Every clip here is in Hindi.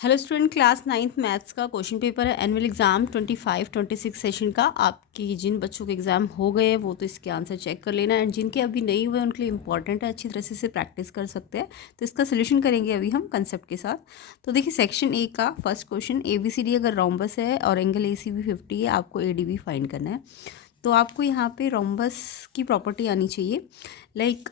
Hello student, class 9th maths का क्वेश्चन पेपर है एनुअल एग्ज़ाम 25-26 सेशन का। आपके जिन बच्चों के एग्ज़ाम हो गए वो तो इसके आंसर चेक कर लेना, एंड जिनके अभी नहीं हुए उनके लिए इंपॉर्टेंट है, अच्छी तरह से इसे प्रैक्टिस कर सकते हैं। तो इसका सोल्यूशन करेंगे अभी हम कंसेप्ट के साथ। तो देखिए, सेक्शन ए का फर्स्ट क्वेश्चन, ABCD अगर रोम्बस है और एंगल ACB 50 है, आपको ADB फाइंड करना है। तो आपको यहाँ पे रोम्बस की प्रॉपर्टी आनी चाहिए। लाइक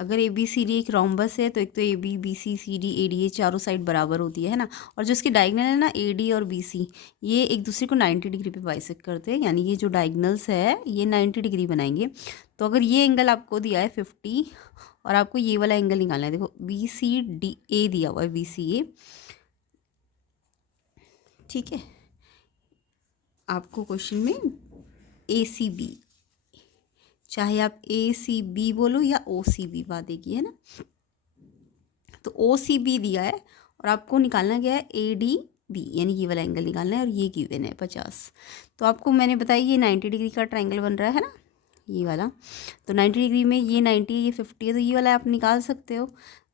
अगर ABCD एक रोम्बस है तो एक तो AB BC CD AD ये चारों साइड बराबर होती है ना, और जो इसके डायगनल है ना AD और BC, ये एक दूसरे को 90 डिग्री पे बाइसेक्ट करते हैं, यानी ये जो डायगनल्स है ये 90 डिग्री बनाएंगे। तो अगर ये एंगल आपको दिया है 50 और आपको ये वाला एंगल निकालना है, देखो BCDA दिया हुआ है, BCA, ठीक है। आपको क्वेश्चन में ACB, चाहे आप ACB बोलो या OCB, बात एक ही है ना। तो OCB दिया है और आपको निकालना क्या है ADB, यानी ये वाला एंगल निकालना है, और ये गिवन है 50। तो आपको मैंने बताया ये 90 डिग्री का ट्रायंगल बन रहा है ना, ये वाला। तो 90 डिग्री में ये 90 है, ये 50 है, तो ये वाला आप निकाल सकते हो।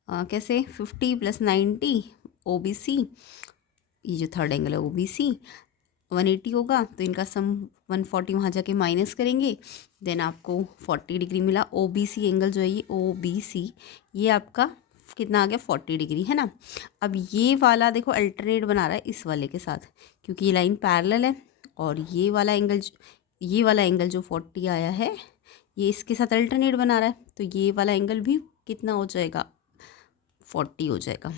कैसे? 50 + 90 OBC, ये जो थर्ड एंगल है OBC 180 होगा, तो इनका सम 140 वहाँ जाके माइनस करेंगे, देन आपको 40 डिग्री मिला। OBC एंगल जो है ये OBC, ये आपका कितना आ गया 40 डिग्री, है ना। अब ये वाला देखो अल्टरनेट बना रहा है इस वाले के साथ, क्योंकि ये लाइन पैरेलल है, और ये वाला एंगल जो 40 आया है ये इसके साथ अल्टरनेट बना रहा है, तो ये वाला एंगल भी कितना हो जाएगा, 40 हो जाएगा,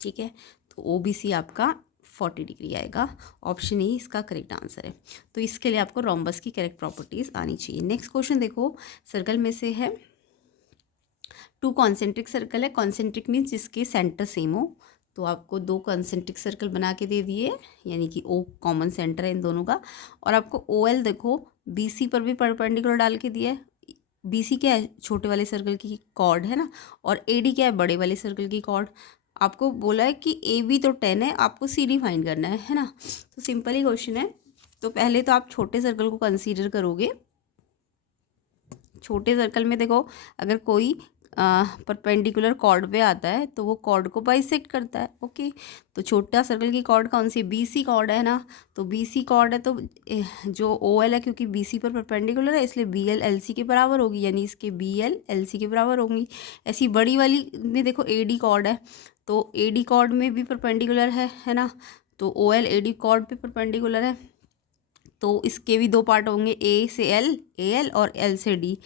ठीक है। तो OBC आपका 40 डिग्री आएगा। ऑप्शन ए इसका करेक्ट आंसर है। तो इसके लिए आपको रोम्बस की करेक्ट प्रॉपर्टीज आनी चाहिए। नेक्स्ट क्वेश्चन देखो, सर्कल में से है 2 कॉन्सेंट्रिक सर्कल है। कॉन्सेंट्रिक मीन्स जिसके सेंटर सेम हो। तो आपको 2 कॉन्सेंट्रिक सर्कल बना के दे दिए, यानी कि O कॉमन सेंटर है इन दोनों का, और आपको OL देखो BC पर भी परपेंडिकुलर डाल के दिया है। BC क्या है, छोटे वाले सर्कल की कॉर्ड है ना, और AD क्या है, बड़े वाले सर्कल की कॉर्ड। आपको बोला है कि AB तो 10 है, आपको CD फाइंड करना है ना। तो सिंपल ही क्वेश्चन है। तो पहले तो आप छोटे सर्कल को कंसीडर करोगे। छोटे सर्कल में देखो, अगर कोई परपेंडिकुलर कॉर्ड पे आता है तो वो कॉर्ड को बाइसेक्ट करता है, ओके। तो छोटा सर्कल की कॉर्ड कौन सी, BC कॉर्ड है ना। तो BC कॉर्ड है, तो जो OL है, क्योंकि BC पर परपेंडिकुलर है इसलिए BL LC के बराबर होगी, यानी इसके BL LC के बराबर होंगी। ऐसी बड़ी वाली में देखो AD कॉर्ड है, तो AD कॉर्ड में भी परपेंडिकुलर है ना। तो OL AD कॉर्ड पे परपेंडिकुलर है, तो इसके भी 2 पार्ट होंगे, A से L AL और L से D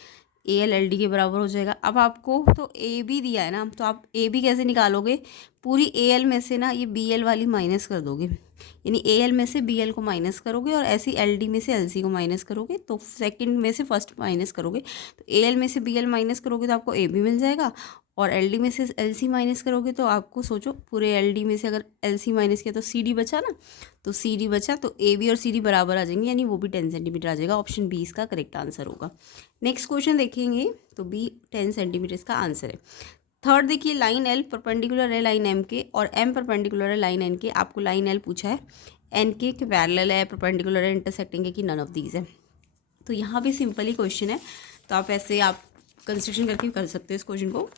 AL LD के बराबर हो जाएगा। अब आपको तो AB दिया है ना, तो आप AB कैसे निकालोगे, पूरी AL में से ना ये BL वाली माइनस कर दोगे, यानी AL में से BL को माइनस करोगे, और ऐसे LD में से LC को माइनस करोगे, तो सेकंड में से फर्स्ट माइनस करोगे। तो AL में से BL माइनस करोगे तो आपको AB मिल जाएगा, और LD में से LC माइनस करोगे तो आपको सोचो पूरे LD में से अगर LC माइनस किया तो CD बचा ना, तो CD बचा, तो AB और CD बराबर आ जाएंगे, यानी वो भी 10 सेंटीमीटर आ जाएगा। ऑप्शन बी इसका करेक्ट आंसर होगा। नेक्स्ट क्वेश्चन देखेंगे, तो B 10 सेंटीमीटर इसका आंसर है। थर्ड देखिए, लाइन L परपेंडिकुलर है लाइन M के, और M परपेंडिकुलर है लाइन N के। आपको लाइन L पूछा है, N के पैरेलल है, परपेंडिकुलर है, इंटरसेक्टिंग है, कि नन ऑफ दीज है। तो यहाँ भी सिंपल ही क्वेश्चन है, तो आप ऐसे आप कंस्ट्रक्शन करके कर सकते हो इस क्वेश्चन को।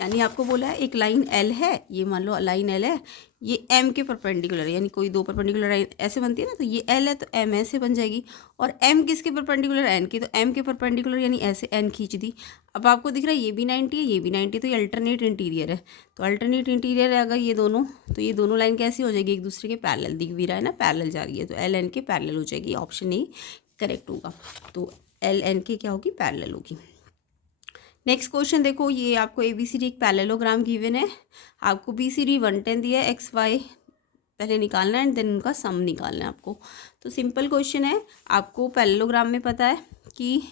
यानी आपको बोला है एक लाइन L है, ये मान लो लाइन L है, ये M के परपेंडिकुलर है, यानी कोई 2 परपेंडिकुलर लाइन ऐसे बनती है ना, तो ये L है तो M ऐसे बन जाएगी, और M किसके परपेंडिकुलर, N के, तो M के परपेंडिकुलर यानी ऐसे N खींच दी। अब आपको दिख रहा है ये भी 90 है, ये भी 90, तो ये अल्टरनेट इंटीरियर है। तो अल्टरनेट इंटीरियर है अगर ये दोनों, तो ये दोनों लाइन कैसी हो जाएगी, एक दूसरे के पैरेलल, दिख भी रहा है ना पैरेलल जा रही है, तो L N के पैरेलल हो जाएगी। ऑप्शन ए करेक्ट होगा। तो L N के क्या होगी, पैरेलल होगी। नेक्स्ट क्वेश्चन देखो, ये आपको ABCD एक पैरेललोग्राम गिवन है। आपको BCD 110 दिया है, XY पहले निकालना है, एंड देन उनका सम निकालना है आपको। तो सिंपल क्वेश्चन है, आपको पैरेललोग्राम में पता है कि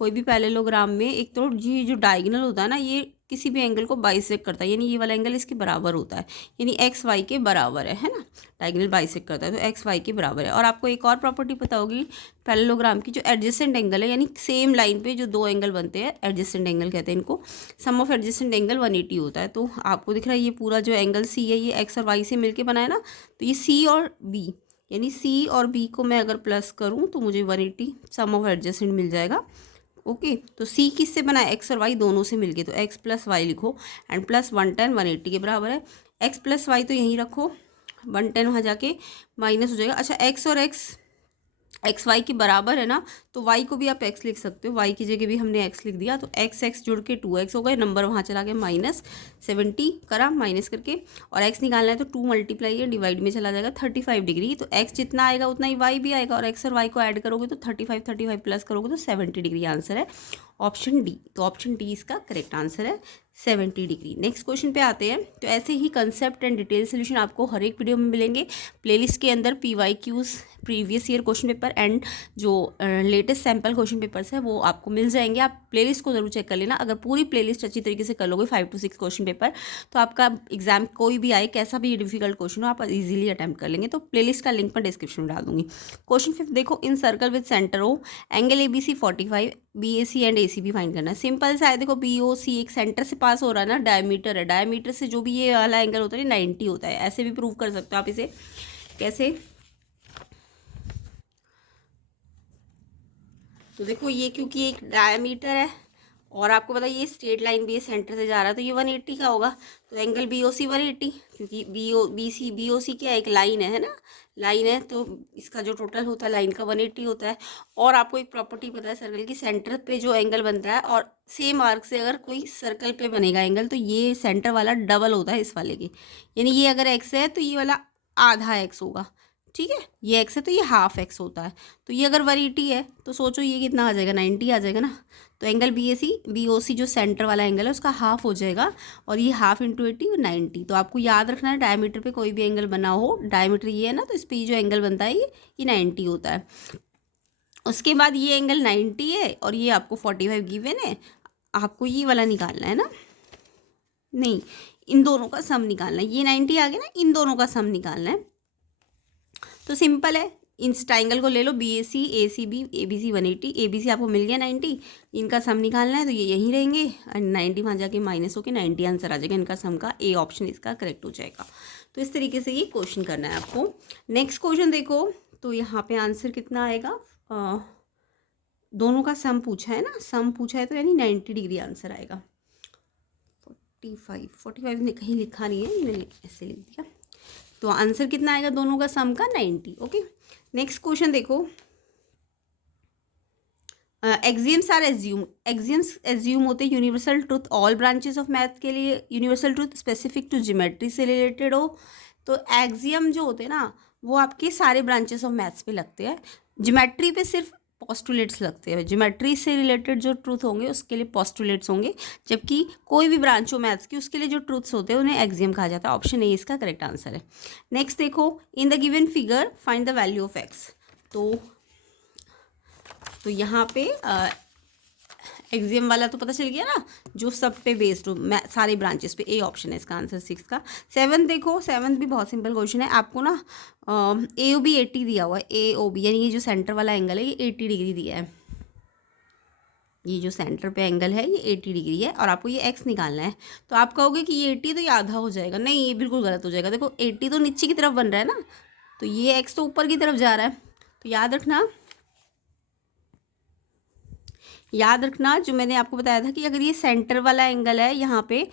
कोई भी पैरेललोग्राम में एक तो ये जो डायगोनल होता है ना, ये किसी भी एंगल को बाइसेक्ट करता है, यानी ये वाला एंगल इसके बराबर होता है, यानी XY के बराबर है ना। डायगोनल बाइसेक्ट करता है तो XY के बराबर है। और आपको एक और प्रॉपर्टी पता होगी पैरेललोग्राम की, जो एडजेसेंट एंगल है, यानी सेम लाइन पे जो 2 एंगल बनते हैं, एडजेसेंट एंगल कहते हैं इनको। सम ऑफ एडजेसेंट एंगल 180 होता है। तो आपको दिख रहा है ये पूरा जो एंगल C है, ये X और Y से मिलकर बना है ना, तो ये C और B, यानी C और B को मैं अगर प्लस करूँ तो मुझे 180 सम ऑफ एडजेसेंट मिल जाएगा। ओके। तो सी किससे बना है, एक्स और वाई दोनों से मिलके, तो एक्स प्लस वाई लिखो एंड प्लस 110 180 के बराबर है। एक्स प्लस वाई तो यहीं रखो, 110 वहाँ जाके माइनस हो जाएगा। अच्छा एक्स और एक्स वाई के बराबर है ना, तो वाई को भी आप एक्स लिख सकते हो, वाई की जगह भी हमने एक्स लिख दिया, तो एक्स एक्स जुड़ के 2x हो गए, नंबर वहाँ चला गया -70 करा माइनस करके, और एक्स निकालना है तो 2 मल्टीप्लाई है डिवाइड में चला जाएगा 35 डिग्री, तो एक्स जितना आएगा उतना ही वाई भी आएगा, और एक्स और वाई को ऐड करोगे तो 35 प्लस करोगे तो 70 डिग्री आंसर है ऑप्शन डी। तो ऑप्शन डी इसका करेक्ट आंसर है 70 डिग्री। नेक्स्ट क्वेश्चन पे आते हैं। तो ऐसे ही कंसेप्ट एंड डिटेल सोल्यूशन आपको हर एक वीडियो में मिलेंगे। प्लेलिस्ट के अंदर PYQs previous year question paper and जो लेटेस्ट सैम्पल क्वेश्चन पेपर्स है वो आपको मिल जाएंगे। आप प्लेलिस्ट को जरूर चेक कर लेना। अगर पूरी प्लेलिस्ट अच्छी तरीके से कर लोगे 5 to 6 क्वेश्चन पेपर, तो आपका एग्जाम कोई भी आए, कैसा भी डिफिकल्ट क्वेश्चन हो, आप इजीली अटैम्प्ट कर लेंगे। तो प्लेलिस्ट का लिंक मैं डिस्क्रिप्शन में डाल दूंगी। क्वेश्चन 5 देखो, in circle with centre O angle ABC 45, BAC and ACB find करना है। सिंपल सा है, देखो BOC एक सेंटर से पास हो रहा है ना, डायमीटर है, डायमीटर से जो भी ये वाला एंगल होता है 90 होता है। ऐसे भी प्रूव कर सकते हो आप इसे। कैसे, तो देखो ये क्योंकि एक डायमीटर है और आपको पता है ये स्ट्रेट लाइन भी है, सेंटर से जा रहा है, तो ये 180 का होगा। तो एंगल BOC 180, क्योंकि BOC क्या एक लाइन है ना, लाइन है, तो इसका जो टोटल होता है लाइन का 180 होता है। और आपको एक प्रॉपर्टी पता है सर्कल की, सेंटर पे जो एंगल बनता है और सेम आर्क से अगर कोई सर्कल पे बनेगा एंगल, तो ये सेंटर वाला डबल होता है इस वाले की। यानी ये अगर x है तो ये वाला आधा x होगा, ठीक है, ये x है तो ये हाफ x होता है। तो ये अगर 180 है तो सोचो ये कितना आ जाएगा, 90 आ जाएगा ना। तो एंगल BOC जो सेंटर वाला एंगल है उसका हाफ हो जाएगा, और ये हाफ इंटू 80 90। तो आपको याद रखना है डायमीटर पे कोई भी एंगल बना हो, डायमीटर ये है ना, तो इस पर जो एंगल बनता है ये 90 होता है। उसके बाद ये एंगल 90 है और ये आपको 45 गिवन है, आपको ये वाला निकालना है ना, नहीं इन दोनों का सम निकालना है। ये 90 आ गया ना, इन दोनों का सम निकालना है। तो सिंपल है, इस ट्राइंगल को ले लो, BAC ACB ABC 180, ABC आपको मिल गया 90, इनका सम निकालना है तो ये यहीं रहेंगे, एंड 90 वहाँ जाके माइनस होकर 90 आंसर आ जाएगा इनका सम का। A ऑप्शन इसका करेक्ट हो जाएगा। तो इस तरीके से ये क्वेश्चन करना है आपको। नेक्स्ट क्वेश्चन देखो, तो यहाँ पे आंसर कितना आएगा, दोनों का सम पूछा है ना, सम पूछा है तो यानी 90 डिग्री आंसर आएगा। 45 ने कहीं लिखा नहीं है, मैंने ऐसे लिख दिया। तो आंसर कितना आएगा दोनों का सम का, 90। ओके, नेक्स्ट क्वेश्चन देखो, एक्सियम्स आर एक्सियम्स एज्यूम होते हैं universal truth all branches of math के लिए, universal truth specific to geometry से रिलेटेड हो। तो एक्सियम जो होते हैं ना वो आपके सारे ब्रांचेस ऑफ मैथ्स पे लगते हैं, ज्योमेट्री पे सिर्फ पोस्टुलेट्स लगते हैं। ज्योमेट्री से रिलेटेड जो ट्रूथ होंगे उसके लिए पोस्टुलेट्स होंगे, जबकि कोई भी ब्रांच हो मैथ्स की उसके लिए जो ट्रूथ्स होते हैं उन्हें एक्सियम कहा जाता है। ऑप्शन ए इसका करेक्ट आंसर है। नेक्स्ट देखो, in the given figure find the value of x. तो यहाँ पे एक्सियम वाला तो पता चल गया ना, जो सब पे बेस्ड हो सारे ब्रांचेस पे। ए ऑप्शन है इसका आंसर 6 का। 7 देखो, 7 भी बहुत सिंपल क्वेश्चन है। आपको ना AOB 80 दिया हुआ है, AOB यानी ये जो सेंटर वाला एंगल है ये 80 डिग्री दिया है, ये जो सेंटर पे एंगल है ये 80 डिग्री है, और आपको ये एक्स निकालना है। तो आप कहोगे कि ये 80 तो ये आधा हो जाएगा, नहीं ये बिल्कुल गलत हो जाएगा। देखो 80 तो नीचे की तरफ बन रहा है ना, तो ये एक्स तो ऊपर की तरफ जा रहा है। तो याद रखना जो मैंने आपको बताया था कि अगर ये सेंटर वाला एंगल है यहाँ पे,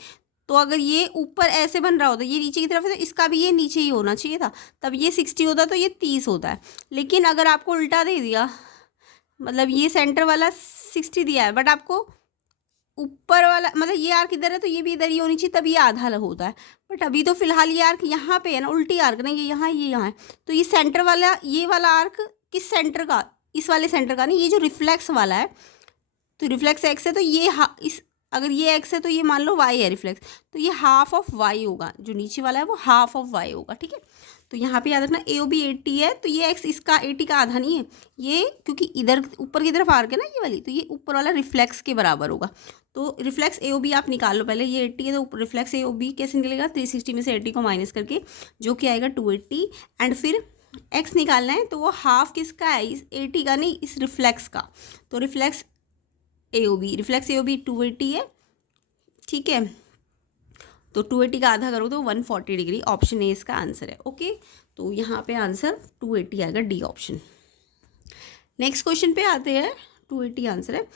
तो अगर ये ऊपर ऐसे बन रहा होता, ये नीचे की तरफ है, तो इसका भी ये नीचे ही होना चाहिए था, तब ये 60 होता तो ये 30 होता है। लेकिन अगर आपको उल्टा दे दिया, मतलब ये सेंटर वाला 60 दिया है बट आपको ऊपर वाला, मतलब ये आर्क इधर है तो ये भी इधर ही होनी चाहिए, तब ये आधा होता है। बट अभी तो फिलहाल ये आर्क यहाँ पे है ना, उल्टी आर्क नहीं, ये यहाँ है। तो ये सेंटर वाला, ये वाला आर्क किस सेंटर का, इस वाले सेंटर का नहीं, ये जो रिफ्लेक्स वाला है, तो रिफ्लेक्स एक्स है तो ये इस, अगर ये एक्स है तो ये मान लो वाई है रिफ्लेक्स, तो ये हाफ ऑफ वाई होगा, जो नीचे वाला है वो हाफ ऑफ वाई होगा, ठीक है। तो यहाँ पे याद रखना AOB 80 है तो ये एक्स इसका 80 का आधा नहीं है, ये क्योंकि इधर ऊपर की तरफ आर्क है ना ये वाली, तो ये ऊपर वाला रिफ्लेक्स के बराबर होगा। तो रिफ्लेक्स AOB आप निकाल लो पहले, ये 80 है तो रिफ्लेक्स AOB कैसे निकलेगा, 360 में से 80 को माइनस करके, जो कि आएगा 280, एंड फिर एक्स निकालना है तो वो हाफ किसका है, इस 80 का नहीं, इस रिफ्लेक्स का। तो रिफ्लेक्स AOB 280 है, ठीक है। तो 280 का आधा करो तो 140 डिग्री, ऑप्शन ए इसका आंसर है। ओके, तो यहाँ पे आंसर 280 आएगा, डी ऑप्शन। नेक्स्ट क्वेश्चन पे आते हैं, 280 आंसर है।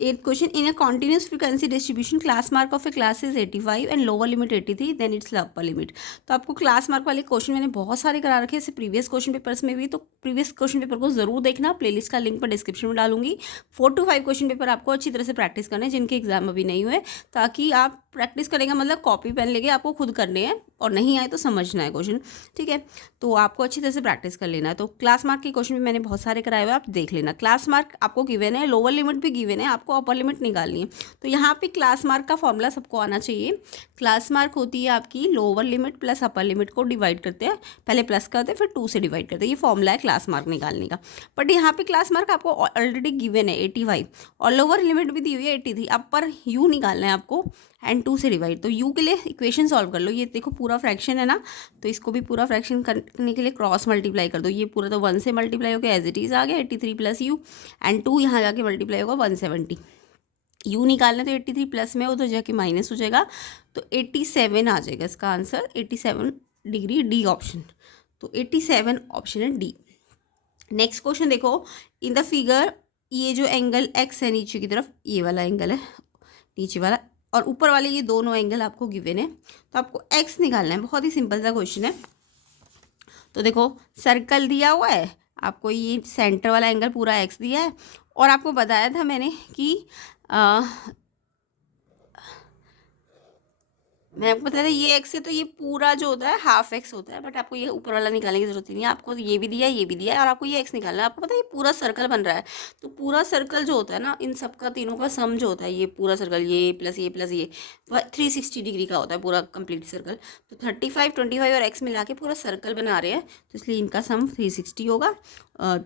8th question, in a continuous frequency distribution class mark of a class is 85 and lower limit 83, then its upper limit. तो आपको क्लास मार्क वाले क्वेश्चन मैंने बहुत सारे करा रखे हैं इससे प्रीवियस क्वेश्चन पेपर्स में भी, तो प्रीवियस क्वेश्चन पेपर को जरूर देखना, प्लेलिस्ट का लिंक पर डिस्क्रिप्शन में डालूंगी। 4 to 5 क्वेश्चन पेपर आपको अच्छी तरह से प्रैक्टिस करना है जिनके एग्जाम अभी नहीं हुए, ताकि आप प्रैक्टिस करेंगे मतलब कॉपी पेन लेके आपको खुद करने हैं और नहीं आए तो समझना है क्वेश्चन, ठीक है। तो आपको अच्छी तरह से प्रैक्टिस कर लेना है। तो क्लास मार्क के क्वेश्चन भी मैंने बहुत सारे कराए हुए, आप देख लेना। क्लास मार्क आपको गिवन है, लोअर लिमिट भी गिवन है, आपको अपर लिमिट निकालनी है। तो यहाँ पे क्लास मार्क का फॉर्मूला सबको आना चाहिए। क्लास मार्क होती है आपकी lower limit plus upper limit को डिवाइड करते हैं, पहले प्लस करते हैं फिर 2 से डिवाइड करते हैं, ये फॉर्मूला है क्लास मार्क निकालने का। बट यहाँ पे क्लास मार्क आपको ऑलरेडी गिवन है 85 और लोअर लिमिट भी दी हुई है 83, अपर यू निकालना है आपको एंड 2 से डिवाइड। तो यू के लिए इक्वेशन सॉल्व कर लो, ये देखो पूरा फ्रैक्शन है ना, तो इसको भी पूरा फ्रैक्शन करने के लिए क्रॉस मल्टीप्लाई कर दो, ये पूरा तो 1 से मल्टीप्लाई होकर एज इट इज़ आ गया 83 प्लस यू एंड 2 यहाँ जाके मल्टीप्लाई होगा 170। यू निकालना तो 83 प्लस में उधर जाके माइनस हो जाएगा, तो 87 आ जाएगा इसका आंसर, 87 डिग्री, डी ऑप्शन। तो 87 ऑप्शन है डी। नेक्स्ट क्वेश्चन देखो, इन द फिगर ये जो एंगल एक्स है नीचे की तरफ, ये वाला एंगल है नीचे वाला, और ऊपर वाले ये दोनों एंगल आपको गिवन है, तो आपको एक्स निकालना है। बहुत ही सिंपल सा क्वेश्चन है। तो देखो सर्कल दिया हुआ है आपको, ये सेंटर वाला एंगल पूरा एक्स दिया है, और आपको बताया था मैंने कि मैं आपको बता रहा ये एक्स है तो ये पूरा जो होता है हाफ एक्स होता है, बट आपको ये ऊपर वाला निकालने की जरूरत नहीं है, आपको ये भी दिया है ये भी दिया है और आपको ये एक्स निकालना है। आपको पता है ये पूरा सर्कल बन रहा है, तो पूरा सर्कल जो होता है ना, इन सब का तीनों का सम जो होता है, ये पूरा सर्कल ये प्लस ये 360 डिग्री का होता है पूरा कंप्लीट सर्कल। तो 35 25 और एक्स मिला के पूरा सर्कल बना रहे हैं, तो इसलिए इनका सम 360 होगा।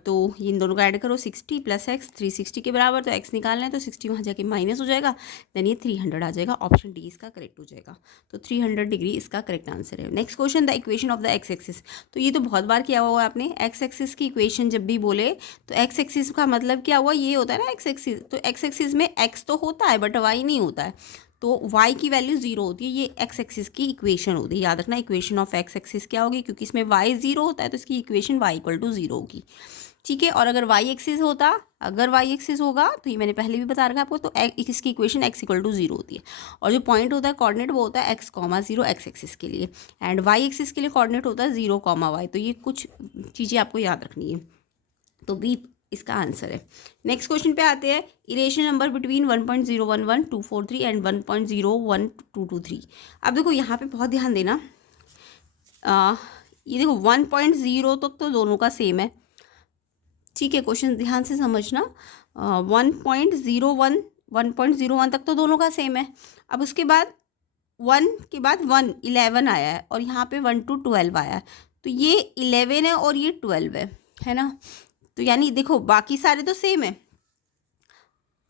तो इन दोनों का ऐड करो, 60 प्लस एक्स 360 के बराबर, तो एक्स निकालना है तो 60 वहाँ जाके माइनस हो जाएगा, देन ये 300 आ जाएगा। ऑप्शन डी इसका करेक्ट हो जाएगा, तो 300 डिग्री इसका करेक्ट आंसर है। Next question, the equation of the x axis. तो ये तो बहुत बार किया हुआ है आपने, एक्स एक्सिस की इक्वेशन जब भी बोले तो एक्स एक्सिस का मतलब क्या हुआ, ये होता है ना एक्स एक्सिस, तो एक्स एक्सिस में एक्स तो होता है बट वाई नहीं होता है, तो y की वैल्यू 0 होती है, ये एक्स एक्सिस की इक्वेशन होती है। याद रखना इक्वेशन ऑफ एक्स एक्सिस क्या होगी, क्योंकि इसमें y 0 होता है तो इसकी इक्वेशन y = 0 होगी, ठीक है। और अगर y एक्सिस होता, अगर y एक्सिस होगा तो ये मैंने पहले भी बता रखा आपको, तो इसकी इक्वेशन x = 0 होती है। और जो पॉइंट होता है कोऑर्डिनेट वो होता है x, 0 एक्स एक्सिस के लिए, एंड y एक्सिस के लिए कोऑर्डिनेट होता है 0, y। तो ये कुछ चीज़ें आपको याद रखनी है, तो बी इसका आंसर है। नेक्स्ट क्वेश्चन पे आते हैं, इरेशनल नंबर बिटवीन 1.011243 एंड 1.01223। अब देखो यहाँ पे बहुत ध्यान देना, ये देखो 1.0 तक तो दोनों का सेम है, ठीक है। क्वेश्चन ध्यान से समझना, 1.01 तक तो दोनों का सेम है। अब उसके बाद 1 के बाद 11 आया है और यहाँ पे 1 to 12 आया है, तो ये 11 है और ये 12 है ना। तो यानी देखो बाकी सारे तो सेम है,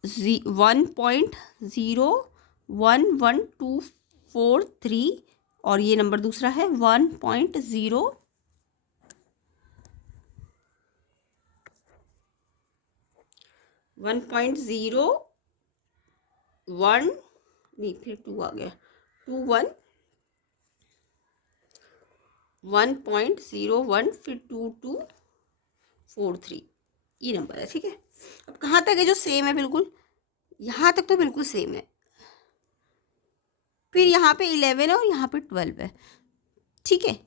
1.011243 और ये नंबर दूसरा है 1.0 1.01 नहीं, फिर 2 आ गया, 1.01 फिर 2243, ये नंबर है, ठीक है। अब कहाँ तक है जो सेम है, बिल्कुल यहाँ तक तो बिल्कुल सेम है, फिर यहाँ पे 11 है और यहाँ पे 12 है, ठीक है।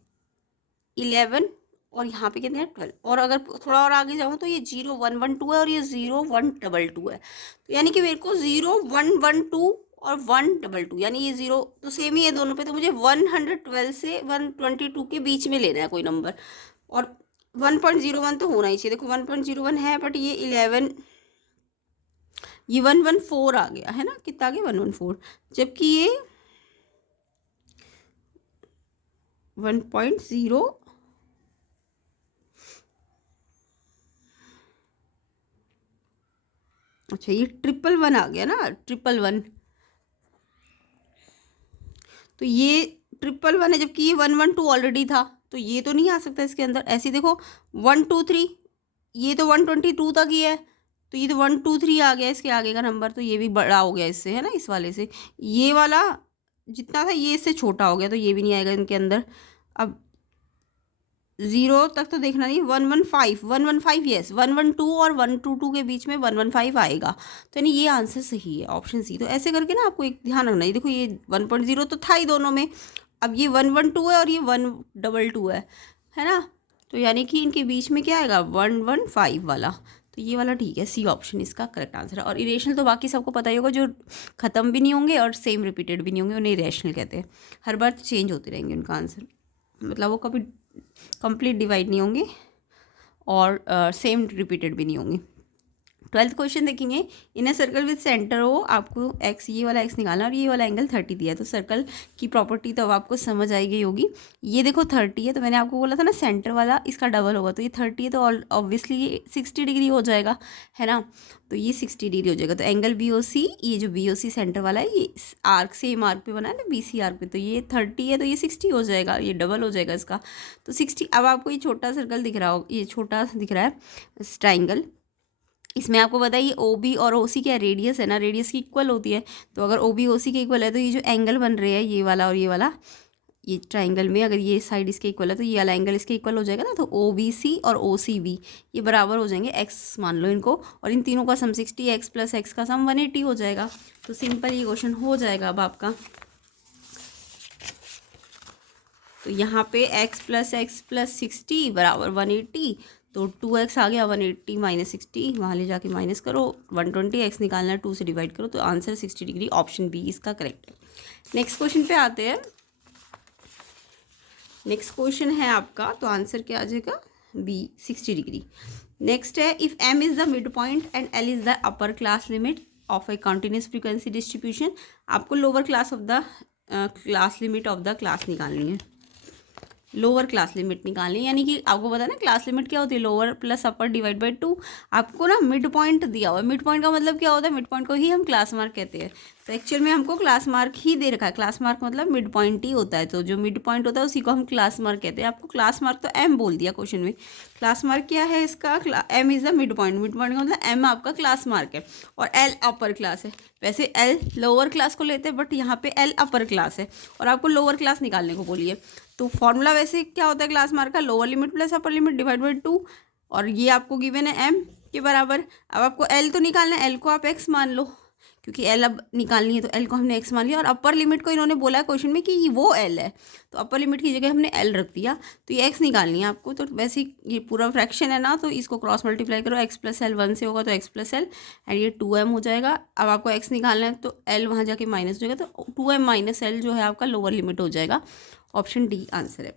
11 और यहाँ पे कितने हैं 12, और अगर थोड़ा और आगे जाऊँ तो ये 0112 है और ये 0122 है, तो यानी कि मेरे को 0112 और 122, यानी ये 0 तो सेम ही है दोनों पे, तो मुझे 112 से 122 के बीच में लेना है कोई नंबर, और 1.01 तो होना ही चाहिए। देखो 1.01 है बट ये 11, ये 114 आ गया है ना, कितना आ गया 114, जबकि ये 1.0 अच्छा ये 111 आ गया ना, 111, तो ये 111 है जबकि ये 112 ऑलरेडी था, तो ये तो नहीं आ सकता इसके अंदर। ऐसे देखो 123, ये तो 122 तक ही है, तो ये तो 123 आ गया इसके आगे का नंबर, तो ये भी बड़ा हो गया इससे, है ना, इस वाले से। ये वाला जितना था ये इससे छोटा हो गया, तो ये भी नहीं आएगा इनके अंदर। अब 0 तक तो देखना नहीं, 115 यस, 112 और 122 के बीच में 115 आएगा, तो यानी ये आंसर सही है, ऑप्शन सी। तो ऐसे करके ना आपको एक ध्यान रखना है, देखो ये 1.0 तो था ही दोनों में, अब ये 112 है और ये 122 है ना, तो यानी कि इनके बीच में क्या आएगा 115 वाला, तो ये वाला ठीक है, सी ऑप्शन इसका करेक्ट आंसर है। और इरेशनल तो बाकी सबको पता ही होगा, जो ख़त्म भी नहीं होंगे और सेम रिपीटेड भी नहीं होंगे, उन्हें इरेशनल कहते हैं, हर बार चेंज होते रहेंगे उनका आंसर, मतलब वो कभी कंप्लीट डिवाइड नहीं होंगे और सेम रिपीटेड भी नहीं होंगे। 12th क्वेश्चन देखेंगे, इन अ सर्कल विद सेंटर हो, आपको एक्स, ये वाला एक्स निकालना और ये वाला एंगल 30 दिया है, तो सर्कल की प्रॉपर्टी तो अब आपको समझ आई गई होगी। ये देखो 30 है, तो मैंने आपको बोला था ना सेंटर वाला इसका डबल होगा, तो ये 30 है तो ऑब्वियसली ये 60 डिग्री हो जाएगा, है ना, तो ये 60 डिग्री हो जाएगा। तो एंगल BOC, ये जो BOC सेंटर वाला है, ये आर्क सेम आर्क पे बना है ना, BC आर्क पे, तो ये 30 है तो ये 60 हो जाएगा, ये डबल हो जाएगा इसका, तो 60। अब आपको ये छोटा सर्कल दिख रहा हो, ये छोटा दिख रहा है ट्राइंगल, इसमें आपको पता है ये OB और OC क्या रेडियस है ना, रेडियस की इक्वल होती है, तो अगर OB OC के इक्वल है तो ये जो एंगल बन रहे हैं ये वाला और ये वाला, ये ट्राइंगल में अगर ये साइड इसके इक्वल है तो ये वाला एंगल इसके इक्वल हो जाएगा ना, तो OBC और OCB ये बराबर हो जाएंगे, x मान लो इनको, और इन तीनों का सम 60, x + x का सम 180 हो जाएगा। तो सिंपल ये क्वेश्चन हो जाएगा अब आपका। तो यहाँ पे x + x + 60 बराबर 180, तो 2x आ गया, 180 - 60 वहाँ ले जाके माइनस करो, 120, x निकालना है 2 से डिवाइड करो, तो आंसर 60 डिग्री, ऑप्शन बी इसका करेक्ट है। नेक्स्ट क्वेश्चन पे आते हैं। नेक्स्ट क्वेश्चन है आपका, तो आंसर क्या आ जाएगा बी, 60 डिग्री। नेक्स्ट है, if m is the mid point and l is the upper class limit of a continuous frequency distribution, आपको lower class of the class limit of the class निकालनी है, लोअर क्लास लिमिट निकालनी, यानी कि आपको पता है ना क्लास लिमिट क्या होती है, lower plus upper divide by 2। आपको ना मिड पॉइंट दिया हुआ है, मिड पॉइंट का मतलब क्या होता है, मिड पॉइंट को ही हम क्लास मार्क कहते हैं, तो एक्चुअल में हमको क्लास मार्क ही दे रखा है, क्लास मार्क मतलब मिड पॉइंट ही होता है, तो जो मिड पॉइंट होता है उसी को हम क्लास मार्क कहते हैं। आपको क्लास मार्क तो m बोल दिया क्वेश्चन में, क्लास मार्क क्या है इसका, m is the mid point, mid point का मतलब m आपका क्लास मार्क है, और l अपर क्लास है, वैसे l लोअर क्लास को लेते हैं बट यहाँ पे l अपर क्लास है, और आपको लोअर क्लास निकालने को बोलिए, तो फॉर्मूला वैसे क्या होता है क्लास मार्क का, lower limit plus upper limit divide by 2, और ये आपको गिवन है m के बराबर। अब आपको l तो निकालना है, l को आप x मान लो, क्योंकि l अब निकालनी है तो l को हमने x मान लिया, और अपर लिमिट को इन्होंने बोला है क्वेश्चन में कि वो l है, तो अपर लिमिट की जगह हमने l रख दिया, तो ये x निकालनी है आपको। तो वैसे ये पूरा फ्रैक्शन है ना, तो इसको क्रॉस मल्टीप्लाई करो, x + l 1 से होगा तो x + l, एंड ये 2m हो जाएगा। अब आपको x निकालना है तो l वहाँ जाके माइनस हो जाएगा, तो 2m - l जो है आपका लोअर लिमिट हो जाएगा, ऑप्शन डी आंसर है।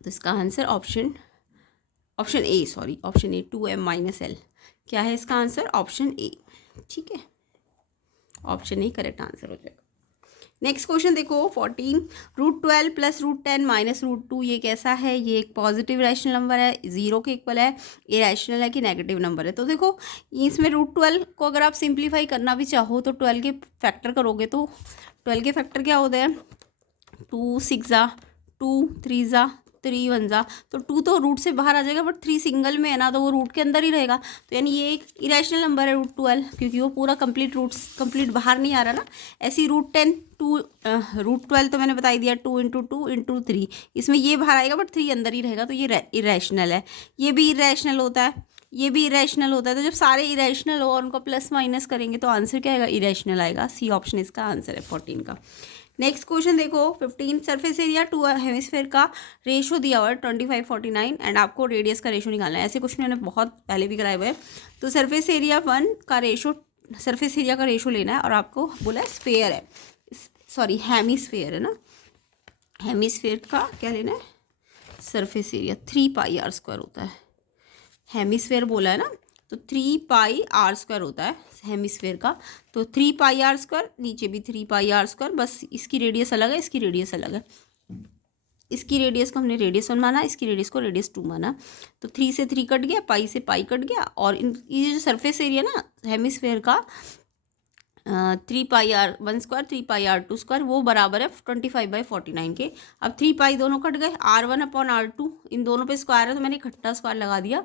तो इसका answer option A, sorry option A, 2m - l क्या है इसका आंसर, ऑप्शन ए, ठीक है, ऑप्शन ए करेक्ट आंसर हो जाएगा। नेक्स्ट क्वेश्चन देखो 14, √12 + √10 - √2 ये कैसा है, ये एक पॉजिटिव रैशनल नंबर है, 0 के इक्वल है, ये रैशनल है कि नेगेटिव नंबर है। तो देखो इसमें √12 को अगर आप सिंप्लीफाई करना भी चाहो तो 12 के फैक्टर करोगे, तो 12 के फैक्टर क्या होते हैं, 2 6 2 3 3 1, तो 2 तो रूट से बाहर आ जाएगा, बट 3 सिंगल में है ना, तो वो रूट के अंदर ही रहेगा, तो यानी ये एक इरेशनल नंबर है √12, क्योंकि वो पूरा कंप्लीट बाहर नहीं आ रहा ना। ऐसी √10 √12 तो मैंने बता ही दिया, 2 × 2 × 3, इसमें ये बाहर आएगा बट 3 अंदर ही रहेगा, तो ये इरेशनल है। ये भी इरेशनल होता है, ये भी इरेशनल होता है, तो जब सारे इरेशनल हो और उनको प्लस माइनस करेंगे तो आंसर क्या आएगा, इरेशनल आएगा, सी ऑप्शन इसका आंसर है 14 का। नेक्स्ट क्वेश्चन देखो 15, सरफेस एरिया टू हेमिस्फेयर का रेशो दिया हुआ है 25:49 एंड आपको रेडियस का रेशो निकालना है। ऐसे क्वेश्चन मैंने बहुत पहले भी कराए हुए हैं। तो सरफेस एरिया 1 का रेशो, सरफेस एरिया का रेशो लेना है, और आपको बोला है स्फेयर है, सॉरी हेमिस्फेयर है ना, हेमिस्फेयर का क्या लेना है, सरफेस एरिया 3πr² होता है, हेमिस्फेयर बोला है ना, तो 3πr² होता है हेमिस्फेयर का, तो 3πr², नीचे भी 3πr², बस इसकी रेडियस अलग है, इसकी रेडियस अलग है, इसकी रेडियस को हमने रेडियस 1 माना, इसकी रेडियस को रेडियस 2 माना, तो 3 से 3 कट गया, पाई से पाई कट गया, और ये जो सरफेस एरिया ना हेमिस्फेयर का 3πr1² 3πr2², वो बराबर है 25/49 के। अब 3π दोनों कट गए, r1/r2 इन दोनों पे स्क्वायर है, तो मैंने इकट्ठा स्क्वायर लगा दिया,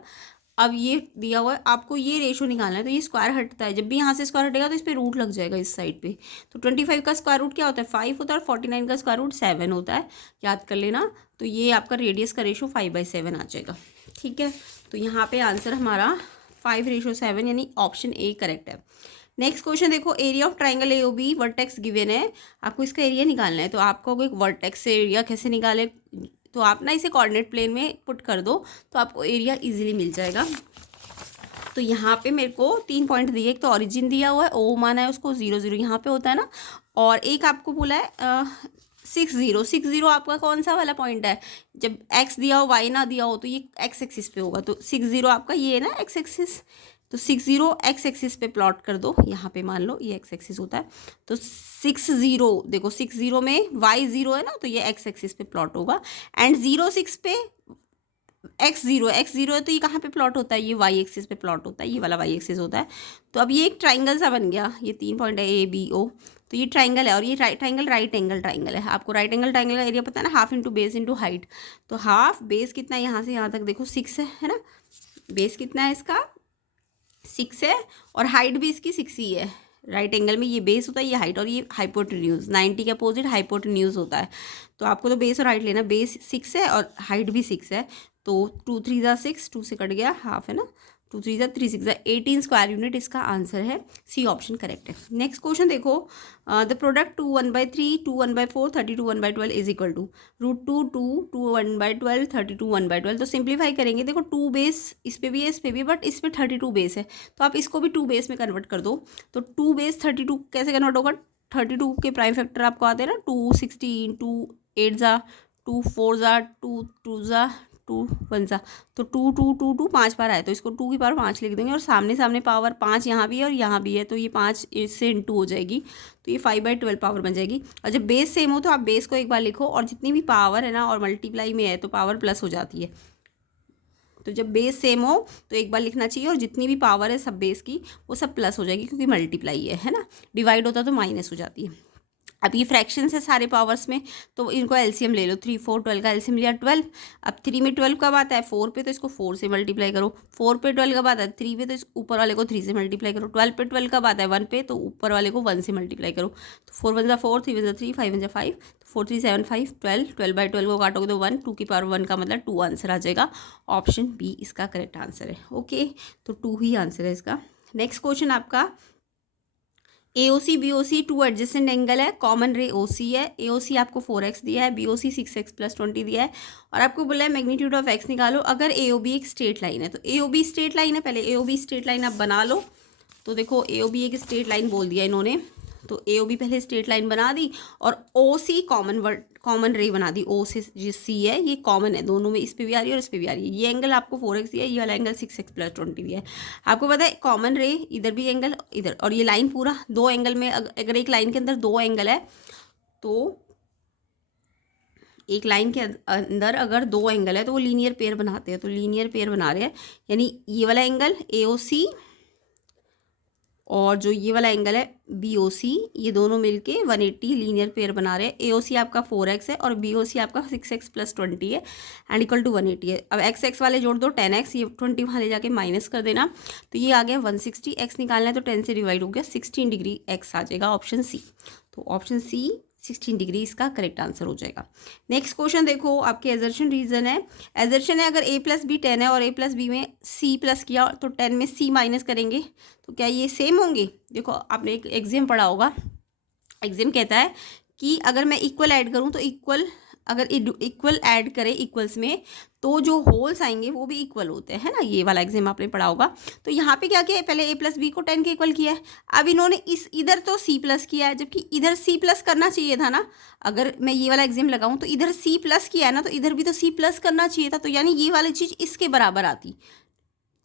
अब ये दिया हुआ है, आपको ये रेशो निकालना है, तो ये स्क्वायर हटता है, जब भी यहाँ से स्क्वायर हटेगा तो इस पर रूट लग जाएगा इस साइड पे। तो 25 का स्क्वायर रूट क्या होता है? 5 होता है, और 49 का स्क्वायर रूट 7 होता है, याद कर लेना। तो ये आपका रेडियस का रेशो 5/7 आ जाएगा, ठीक है। तो यहाँ पे आंसर हमारा 5:7 यानी ऑप्शन ए करेक्ट है। नेक्स्ट क्वेश्चन देखो, area of triangle AOB vertex given है, आपको इसका एरिया निकालना है। तो आपको एक वर्टेक्स से एरिया कैसे निकाले, तो आप ना इसे कोऑर्डिनेट प्लेन में पुट कर दो तो आपको एरिया इजीली मिल जाएगा। तो यहाँ पे मेरे को 3 पॉइंट दिए, एक तो ओरिजिन दिया हुआ है, ओ माना है उसको, 0 0 यहाँ पे होता है ना, और एक आपको बोला है 6 0 6 0 आपका कौन सा वाला पॉइंट है, जब x दिया हो y ना दिया हो तो ये x एक्सिस पे होगा, तो 6 0 आपका ये है ना x एक्सिस, तो 6 0 x एक्सिस पे प्लॉट कर दो, यहाँ पे मान लो ये x एक्सिस होता है, तो 6 0 देखो 6 0 में y 0 है ना, तो ये x एक्सिस पे प्लॉट होगा, एंड 0 6 पे x 0 है, तो ये कहाँ पे प्लॉट होता है, ये y एक्सिस पे प्लॉट होता है, ये वाला y एक्सिस होता है। तो अब ये एक ट्राइंगल सा बन गया, ये 3 पॉइंट है ABO, तो ये ट्राइंगल है, और ये ट्राइंगल राइट एंगल ट्राइंगल है। आपको राइट एंगल ट्राइंगल का एरिया पता है ना, half into base into height, तो हाफ बेस कितना है यहाँ से यहाँ तक देखो 6 है ना, बेस कितना है इसका 6 है, और हाइट भी इसकी 6 ही है। राइट एंगल में ये बेस होता है, ये हाइट, और ये हाइपोटेन्यूज, 90 के अपोजिट हाइपोटेन्यूज होता है। तो आपको तो बेस और हाइट लेना, बेस 6 है और हाइट भी 6 है, तो 2 3 जा 6, 2 से कट गया हाफ है ना, 2 3 जा 3 6 जा 18 स्क्वायर यूनिट इसका आंसर है, सी ऑप्शन करेक्ट है। नेक्स्ट क्वेश्चन देखो, the product 2 1/3 2 1/4 32 1/12 is equal to √2 2 2 1/12 32 1/12। तो सिंप्लीफाई करेंगे, देखो 2 बेस इस पे भी है, इस पे भी, बट इस पे 32 बेस है, तो आप इसको भी 2 बेस में कन्वर्ट कर दो। तो 2 बेस 32 कैसे कन्वर्ट होगा, 32 के प्राइम फैक्टर आपको आते हैं ना, 2 16 2 8 जा 2 4 जा 2 2 जा 2 1 जा, तो 2 2 2 2 5 बार आए, तो इसको 2 की पावर 5 लिख देंगे, और सामने सामने पावर 5 यहाँ भी है और यहाँ भी है, तो ये 5 इससे इंटू हो जाएगी, तो ये 5/12 पावर बन जाएगी। और जब बेस सेम हो तो आप बेस को एक बार लिखो, और जितनी भी पावर है ना और मल्टीप्लाई में है तो पावर प्लस हो जाती है, तो जब बेस सेम हो तो एक बार लिखना चाहिए, और जितनी भी पावर है सब बेस की वो सब प्लस हो जाएगी, क्योंकि मल्टीप्लाई है ना, डिवाइड होता तो माइनस हो जाती है। अब ये फ्रैक्शंस है सारे पावर्स में, तो इनको एलसीएम ले लो, 3 4 12 का एलसीएम लिया 12। अब 3 में 12 कब आता है 4 पे, तो इसको 4 से मल्टीप्लाई करो, 4 पे 12 कब आता है 3 पे, तो इस ऊपर वाले को 3 से मल्टीप्लाई करो, 12 पे 12 कब आता है 1 पे, तो ऊपर वाले को 1 से मल्टीप्लाई करो, तो 4 1 जा 4 3 1 जा 3 5 1 जा 5, तो 4 3 7 5 12 12/12 को काटोगे तो 1, 2 की पावर 1 का मतलब 2 आंसर आ जाएगा, ऑप्शन बी इसका करेक्ट आंसर है। ओके, तो 2 ही आंसर है इसका। नेक्स्ट क्वेश्चन आपका, AOC BOC 2 एडजेसेंट एंगल है, कॉमन रे OC है, AOC आपको 4x दिया है, BOC 6x + 20 दिया है, और आपको बोला है मैग्नीट्यूड ऑफ x निकालो अगर AOB एक स्ट्रेट लाइन है। तो AOB स्ट्रेट लाइन है, पहले AOB स्ट्रेट लाइन आप बना लो। तो देखो AOB एक स्ट्रेट लाइन बोल दिया इन्होंने, तो AOB पहले स्ट्रेट लाइन बना दी, और OC कॉमन रे बना दी, O से जो C है ये कॉमन है दोनों में, इस पे भी आ रही है और इस पे भी आ रही है। ये एंगल आपको 4x दिया है, ये वाला एंगल 6x + 20 दिया है। आपको पता है कॉमन रे इधर भी एंगल इधर, और ये लाइन पूरा 2 एंगल में, अगर एक लाइन के अंदर 2 एंगल है, तो एक लाइन के अंदर अगर 2 एंगल है तो वो लीनियर पेयर बनाते हैं, तो लीनियर पेयर बना रहे हैं, यानी ये वाला एंगल AOC और जो ये वाला एंगल है BOC, ये दोनों मिलके 180 लीनियर पेयर बना रहे हैं। AOC आपका 4x है और BOC आपका 6x + 20 है, एंड इक्वल टू 180 है। अब x वाले जोड़ दो 10x, ये 20 वहाँ ले जाके माइनस कर देना, तो ये आ गया 160, x निकालना है तो 10 से डिवाइड हो गया, 16 डिग्री x आ जाएगा, ऑप्शन सी। तो ऑप्शन सी 16 डिग्री इसका करेक्ट आंसर हो जाएगा। नेक्स्ट क्वेश्चन देखो, आपके एजर्शन रीजन है, एजर्शन है अगर a + b 10 है और a + b में c प्लस किया तो 10 में c माइनस करेंगे, तो क्या ये सेम होंगे। देखो आपने एक एग्जाम पढ़ा होगा, एग्जाम कहता है कि अगर मैं इक्वल ऐड करूँ तो इक्वल, अगर इक्वल ऐड करें इक्वल्स में तो जो होल्स आएंगे वो भी इक्वल होते हैं, है ना, ये वाला एग्जाम आपने पढ़ा होगा। तो यहाँ पे क्या किया है, पहले a + b को 10 के इक्वल किया है, अब इन्होंने इस इधर तो c प्लस किया है, जबकि इधर c प्लस करना चाहिए था ना। अगर मैं ये वाला एग्जाम लगाऊं तो इधर c प्लस किया है ना, तो इधर भी तो c प्लस करना चाहिए था, तो यानी ये वाली चीज़ इसके बराबर आती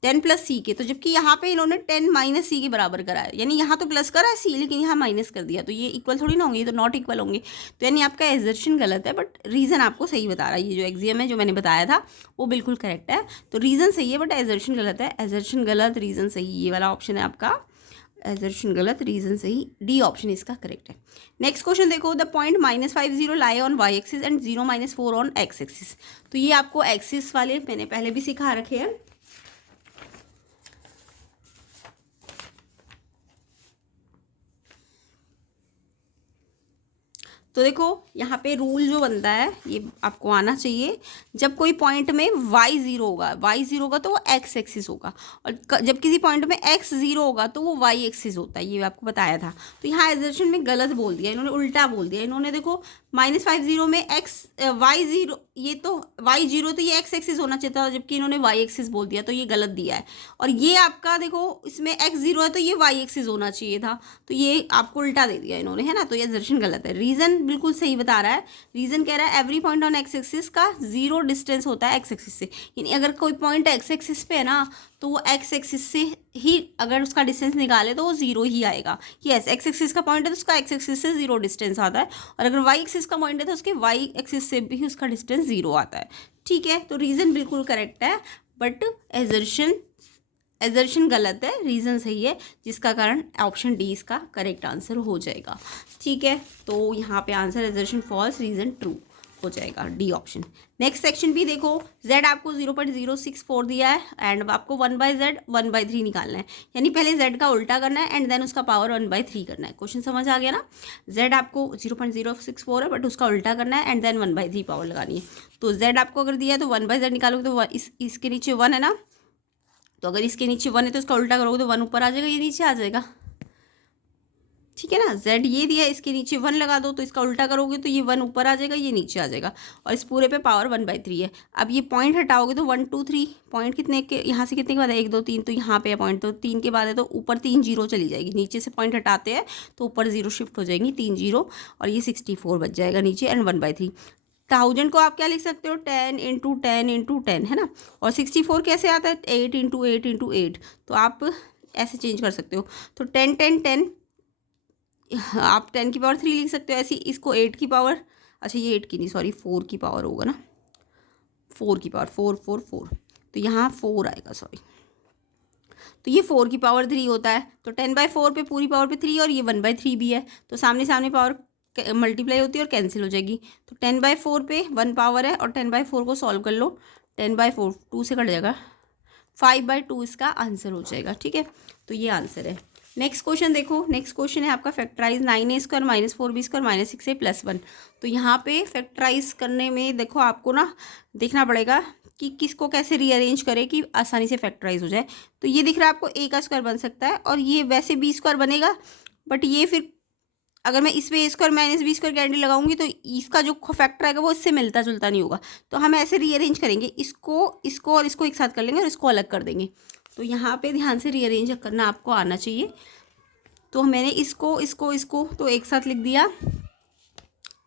10 + c के, तो जबकि यहाँ पे इन्होंने 10 - c के बराबर करा है, यानी यहाँ तो प्लस करा है c लेकिन यहाँ माइनस कर दिया, तो ये इक्वल थोड़ी ना होंगे, ये तो नॉट इक्वल होंगे। तो यानी आपका एजर्शन गलत है, बट रीज़न आपको सही बता रहा है, ये जो एग्जाम है जो मैंने बताया था वो बिल्कुल करेक्ट है। तो रीज़न सही है बट एजर्शन गलत है, एजर्शन गलत रीज़न सही, ये वाला ऑप्शन है आपका, एजर्शन गलत रीज़न सही, डी ऑप्शन इसका करेक्ट है। नेक्स्ट क्वेश्चन देखो, the point -50 lie on y axis and 0 - 4 on x axis. तो ये आपको एक्सिस वाले मैंने पहले भी सिखा रखे हैं, तो देखो यहाँ पे रूल जो बनता है ये आपको आना चाहिए, जब कोई पॉइंट में y 0 होगा, y 0 होगा तो वो x एक्सिस होगा, और जब किसी पॉइंट में x 0 होगा तो वो y एक्सिस होता है, ये आपको बताया था। तो यहाँ एजर्शन में गलत बोल दिया इन्होंने, उल्टा बोल दिया इन्होंने। देखो -50 में y 0, ये तो y 0 तो ये x एक्सिस होना चाहिए था, जबकि इन्होंने y एक्सिस बोल दिया, तो ये गलत दिया है। और ये आपका देखो इसमें x 0 है तो ये y एक्सिस होना चाहिए था, तो ये आपको उल्टा दे दिया इन्होंने, है ना। तो ये एजर्शन गलत है। रीज़न बिल्कुल सही बता रहा है। रीज़न कह रहा है every point on x axis का 0 डिस्टेंस होता है एक्स एक्सिस से, यानी अगर कोई पॉइंट एक्स एक्सिस पे है ना तो वो एक्स एक्सिस से ही अगर उसका डिस्टेंस निकाले तो वो 0 ही आएगा। यस, एक्स एक्सिस का पॉइंट है तो उसका एक्स एक्सिस से 0 डिस्टेंस आता है, और अगर वाई एक्सिस का पॉइंट है तो उसके वाई एक्सिस से भी उसका डिस्टेंस 0 आता है। ठीक है, तो रीज़न बिल्कुल करेक्ट है, बट एजर्शन गलत है, रीज़न सही है, जिसका कारण ऑप्शन डी इसका करेक्ट आंसर हो जाएगा। ठीक है, तो यहाँ पे answer assertion false, reason true हो जाएगा, डी ऑप्शन। नेक्स्ट सेक्शन भी देखो, z आपको 0.064 दिया है एंड आपको 1/z 1/3 निकालना है, यानी पहले z का उल्टा करना है एंड देन उसका पावर 1/3 करना है। क्वेश्चन समझ आ गया ना। z आपको 0.064 है बट उसका उल्टा करना है एंड देन 1/3 पावर लगानी है। तो z आपको अगर दिया है तो 1/z निकालोगे तो इसके नीचे 1 है ना, तो अगर इसके नीचे 1 है तो इसका उल्टा करोगे तो 1 ऊपर आ जाएगा, ये नीचे आ जाएगा। ठीक है ना, z ये दिया है, इसके नीचे 1 लगा दो तो इसका उल्टा करोगे तो ये 1 ऊपर आ जाएगा, ये नीचे आ जाएगा, और इस पूरे पे पावर 1/3 है। अब ये पॉइंट हटाओगे तो 1 2 3 पॉइंट कितने के, यहाँ से कितने के बाद है 1 2 3, तो यहाँ पे है पॉइंट, तो 3 के बाद है तो ऊपर 3 0 चली जाएगी, नीचे से पॉइंट हटाते हैं तो ऊपर 0 शिफ्ट हो जाएंगी, 3 0, और ये 64 बच जाएगा नीचे एंड 1/3। 1000 को आप क्या लिख सकते हो, 10 × 10 × 10, है ना। और 64 कैसे आता है, 8 × 8 × 8, तो आप ऐसे चेंज कर सकते हो। तो 10 10 10, आप 10 की पावर 3 लिख सकते हो ऐसे, इसको 8 की पावर, अच्छा ये 8 की नहीं सॉरी 4 की पावर होगा ना, 4 की पावर 4 4 4, तो यहाँ 4 आएगा सॉरी, तो ये 4 की पावर 3 होता है। तो 10/4 पे पूरी पावर पे 3 और ये 1/3 भी है, तो सामने सामने पावर मल्टीप्लाई होती है और कैंसिल हो जाएगी। तो 10/4 पे 1 पावर है और 10/4 को सॉल्व कर लो, 10/4 2 से कट जाएगा, 5/2 इसका आंसर हो जाएगा। ठीक है, तो ये आंसर है। नेक्स्ट क्वेश्चन देखो, नेक्स्ट क्वेश्चन है आपका फैक्टराइज 9a² - 4b² - 6a + 1। तो यहाँ पे फैक्टराइज करने में देखो आपको ना देखना पड़ेगा कि किसको कैसे रीअरेंज करें कि आसानी से फैक्टराइज हो जाए। तो ये दिख रहा है आपको a² बन सकता है, और ये वैसे b² बनेगा, बट ये फिर अगर मैं इसमें a² - b² कैंडी लगाऊंगी तो इसका जो फैक्टर आएगा वो इससे मिलता जुलता नहीं होगा, तो हम ऐसे रीअरेंज करेंगे, इसको और इसको एक साथ कर लेंगे और इसको अलग कर देंगे। तो यहाँ पे ध्यान से रीअरेंज करना आपको आना चाहिए। तो मैंने इसको तो एक साथ लिख दिया,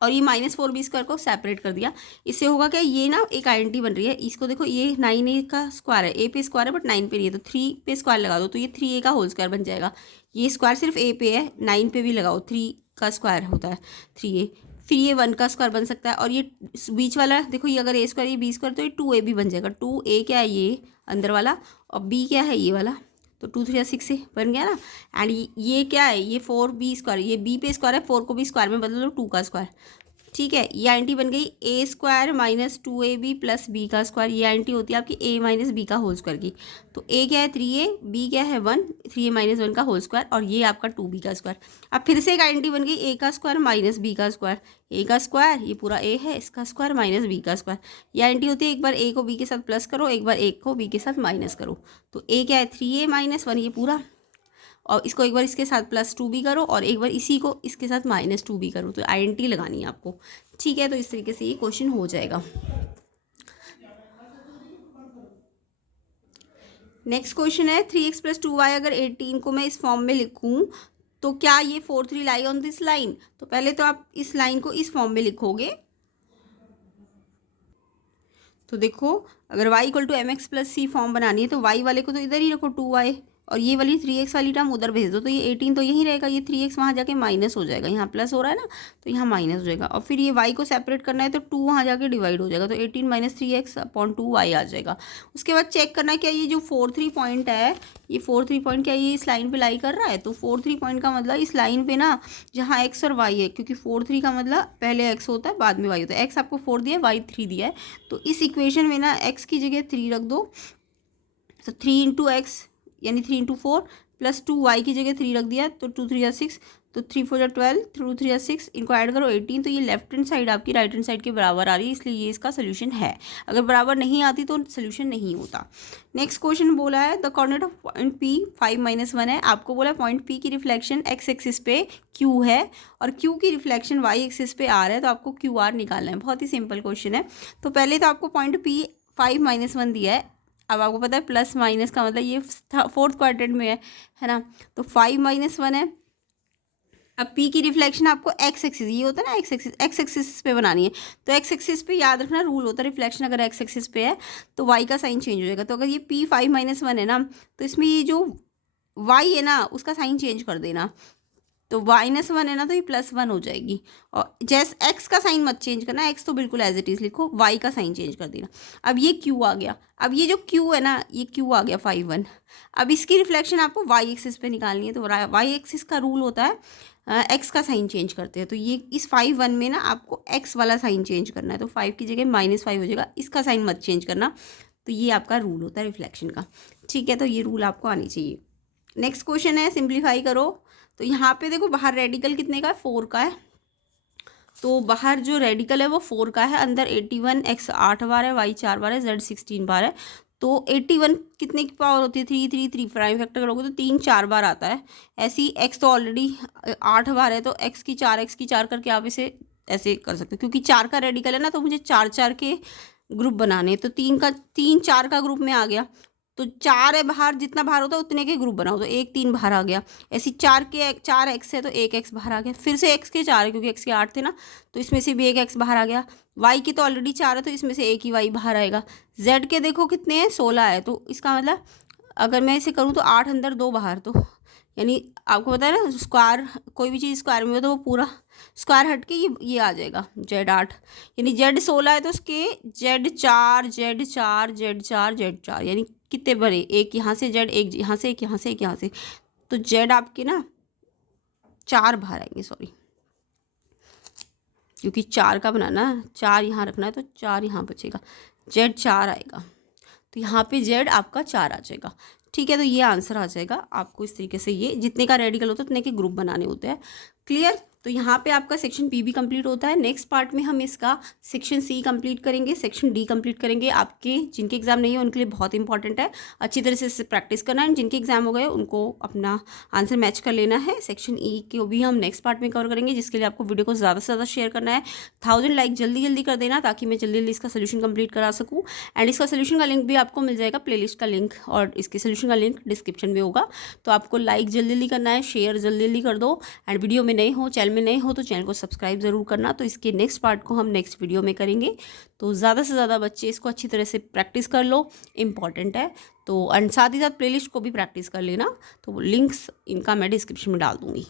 और ये -4b² को सेपरेट कर दिया। इससे होगा क्या, ये ना एक आइडेंटिटी बन रही है, इसको देखो ये 9a का स्क्वायर है, a पे स्क्वायर है बट 9 पे नहीं है, तो 3 पे स्क्वायर लगा दो तो ये 3a का होल स्क्वायर बन जाएगा। ये स्क्वायर सिर्फ a पे है, 9 पे भी लगाओ, 3 का स्क्वायर होता है 3a, फिर ये 1 का स्क्वायर बन सकता है, और ये बीच वाला देखो, ये अगर a² ये b² तो ये 2a भी बन जाएगा। 2a क्या है ये अंदर वाला, और b क्या है ये वाला, तो 2 3 6 बन गया ना। एंड ये क्या है, ये 4b², ये b पे स्क्वायर है, 4 को भी स्क्वायर में बदल लो 2 का स्क्वायर। ठीक है, ये आइडेंटिटी बन गई a² - 2ab + b², ये आइडेंटिटी होती है आपकी a - b का होल स्क्वायर की। तो a क्या है 3a, b क्या है 1, 3a - 1 का होल स्क्वायर, और ये आपका 2b का स्क्वायर। अब फिर से एक आइडेंटिटी बन गई a² - b², a का स्क्वायर ये पूरा a है, इसका स्क्वायर - b²। ये आइडेंटिटी होती है एक बार a को b के साथ प्लस करो, एक बार a को b के साथ माइनस करो। तो a क्या है 3a - 1 ये पूरा, और इसको एक बार इसके साथ +2b करो, और एक बार इसी को इसके साथ -2b करो। तो आइडेंटिटी लगानी है आपको। ठीक है, तो इस तरीके से ये क्वेश्चन हो जाएगा। नेक्स्ट क्वेश्चन है 3x + 2y, अगर 18 को मैं इस फॉर्म में लिखूं तो क्या ये 4 3 लाई ऑन दिस लाइन। तो पहले तो आप इस लाइन को इस फॉर्म में लिखोगे, तो देखो अगर y = mx + c फॉर्म बनानी है तो y वाले को तो इधर ही रखो 2y, और ये वाली 3x वाली टर्म उधर भेज दो, तो ये 18 तो यहीं रहेगा, ये 3x वहाँ जाके माइनस हो जाएगा, यहाँ प्लस हो रहा है ना तो यहाँ माइनस हो जाएगा, और फिर ये y को सेपरेट करना है तो 2 वहाँ जाके डिवाइड हो जाएगा, तो 18 - 3x/2y आ जाएगा। उसके बाद चेक करना है क्या ये जो 4 3 पॉइंट है, ये 4 3 पॉइंट क्या ये इस लाइन पे लाई कर रहा है। तो 4 3 पॉइंट का मतलब इस लाइन पे ना जहाँ x और y है, क्योंकि 4 3 का मतलब पहले x होता है बाद में y होता है, x आपको 4 दिया है y 3 दिया है, तो इस इक्वेशन में ना x की जगह 3 रख दो, तो 3 × x यानी 3 × 4 + 2y की जगह 3 रख दिया, तो 2 3 6, तो 3 4 12, 2 3 6, इनको ऐड करो 18, तो ये लेफ्ट हैंड साइड आपकी राइट हैंड साइड के बराबर आ रही है, इसलिए ये इसका सोल्यूशन है। अगर बराबर नहीं आती तो सोल्यूशन नहीं होता। नेक्स्ट क्वेश्चन बोला है the coordinate of point P 5-1 है। आपको बोला पॉइंट P की रिफ्लेक्शन x एक्सिस पे Q है और Q की रिफ्लेक्शन y एक्सिस पे R है, तो आपको QR निकालना है। बहुत ही सिंपल क्वेश्चन है। तो पहले तो आपको पॉइंट P 5-1 दिया है। अब आपको पता है प्लस माइनस का मतलब ये फोर्थ क्वाड्रेंट में है ना, तो 5-1 है। अब P की रिफ्लेक्शन आपको x एक्सिस, ये होता है ना x एक्सिस पे बनानी है, तो x एक्सिस पे याद रखना रूल होता है रिफ्लेक्शन अगर x एक्सिस पे है तो y का साइन चेंज हो जाएगा। तो अगर ये P 5-1 है ना, तो इसमें ये जो y है ना उसका साइन चेंज कर देना, तो -1 है ना तो ये +1 हो जाएगी। और जैसे x का साइन मत चेंज करना, x तो बिल्कुल एज इट इज़ लिखो, y का साइन चेंज कर देना। अब ये q आ गया, अब ये जो q है ना ये q आ गया 5-1। अब इसकी रिफ्लेक्शन आपको y एक्सिस पे निकालनी है, तो y एक्सिस का रूल होता है x का साइन चेंज करते हैं, तो ये इस 5-1 में ना आपको x वाला साइन चेंज करना है, तो 5 की जगह -5 हो जाएगा, इसका साइन मत चेंज करना। तो ये आपका रूल होता है रिफ्लेक्शन का, ठीक है। तो ये रूल आपको आनी चाहिए। नेक्स्ट क्वेश्चन है, सिंप्लीफाई करो। तो यहाँ पे देखो बाहर रेडिकल कितने का है, 4 का है, तो बाहर जो रेडिकल है वो 4 का है, अंदर 81, x 8 बार है, y 4 बार है, z 16 बार है। तो 81 कितने की पावर होती है, 3 प्राइम फैक्टर करोगे तो 3 4 बार आता है। ऐसी x तो ऑलरेडी 8 बार है, तो x की 4 करके आप इसे ऐसे कर सकते हो, क्योंकि 4 का रेडिकल है ना, तो मुझे 4 के ग्रुप बनाने हैं, तो 3 4 का ग्रुप में आ गया। तो 4 है बाहर, जितना बाहर होता है उतने के ग्रुप बनाओ, तो 1 3 बाहर आ गया। ऐसी 4 एक्स है तो 1 एक्स बाहर आ गया, फिर से x के 4 है क्योंकि x के 8 थे ना, तो इसमें से भी 1 एक्स बाहर आ गया। y की तो ऑलरेडी 4 है, तो इसमें से 1 ही y बाहर आएगा। z के देखो कितने हैं, 16 है, तो इसका मतलब अगर मैं इसे करूँ तो 8 अंदर 2 बाहर, तो यानी आपको पता है ना स्क्वायर, कोई भी चीज़ स्क्वायर में हो तो वो पूरा स्क्वायर हट के ये आ जाएगा z 8, यानी z 16 है तो उसके z 4 z 4 z 4 z 4, यानी कितने बड़े, एक यहाँ से z, एक यहाँ से, एक यहाँ से, एक यहाँ से, तो z आपके ना 4 बाहर आएंगे, सॉरी, क्योंकि 4 का बनाना, 4 यहाँ रखना है तो 4 यहाँ बचेगा, z 4 आएगा, तो यहाँ पे z आपका 4 आ जाएगा, ठीक है। तो ये आंसर आ जाएगा। आपको इस तरीके से ये जितने का रेडिकल होता है उतने के ग्रुप बनाने होते हैं, क्लियर। तो यहाँ पे आपका सेक्शन बी भी कंप्लीट होता है। नेक्स्ट पार्ट में हम इसका सेक्शन सी कंप्लीट करेंगे, सेक्शन डी कंप्लीट करेंगे। आपके जिनके एग्जाम नहीं है उनके लिए बहुत इंपॉर्टेंट है, अच्छी तरह से इससे प्रैक्टिस करना है। जिनके एग्जाम हो गए उनको अपना आंसर मैच कर लेना है। सेक्शन ई को भी हम नेक्स्ट पार्ट में कवर करेंगे, जिसके लिए आपको वीडियो को ज़्यादा से ज़्यादा शेयर करना है। 1000 लाइक जल्दी कर देना, ताकि मैं जल्दी इसका सोल्यूशन कंप्लीट करा सकूँ। एंड इसका सोल्यूशन का लिंक भी आपको मिल जाएगा, प्लेलिस्ट का लिंक और इसके सोल्यूशन का लिंक डिस्क्रिप्शन में होगा। तो आपको लाइक जल्दी करना है, शेयर जल्दी कर दो। एंड वीडियो में नए हो, चैनल में नए हो तो चैनल को सब्सक्राइब ज़रूर करना। तो इसके नेक्स्ट पार्ट को हम नेक्स्ट वीडियो में करेंगे। तो ज़्यादा से ज़्यादा बच्चे इसको अच्छी तरह से प्रैक्टिस कर लो, इम्पॉर्टेंट है। तो एंड साथ ही साथ प्लेलिस्ट को भी प्रैक्टिस कर लेना। तो लिंक्स इनका मैं डिस्क्रिप्शन में डाल दूँगी।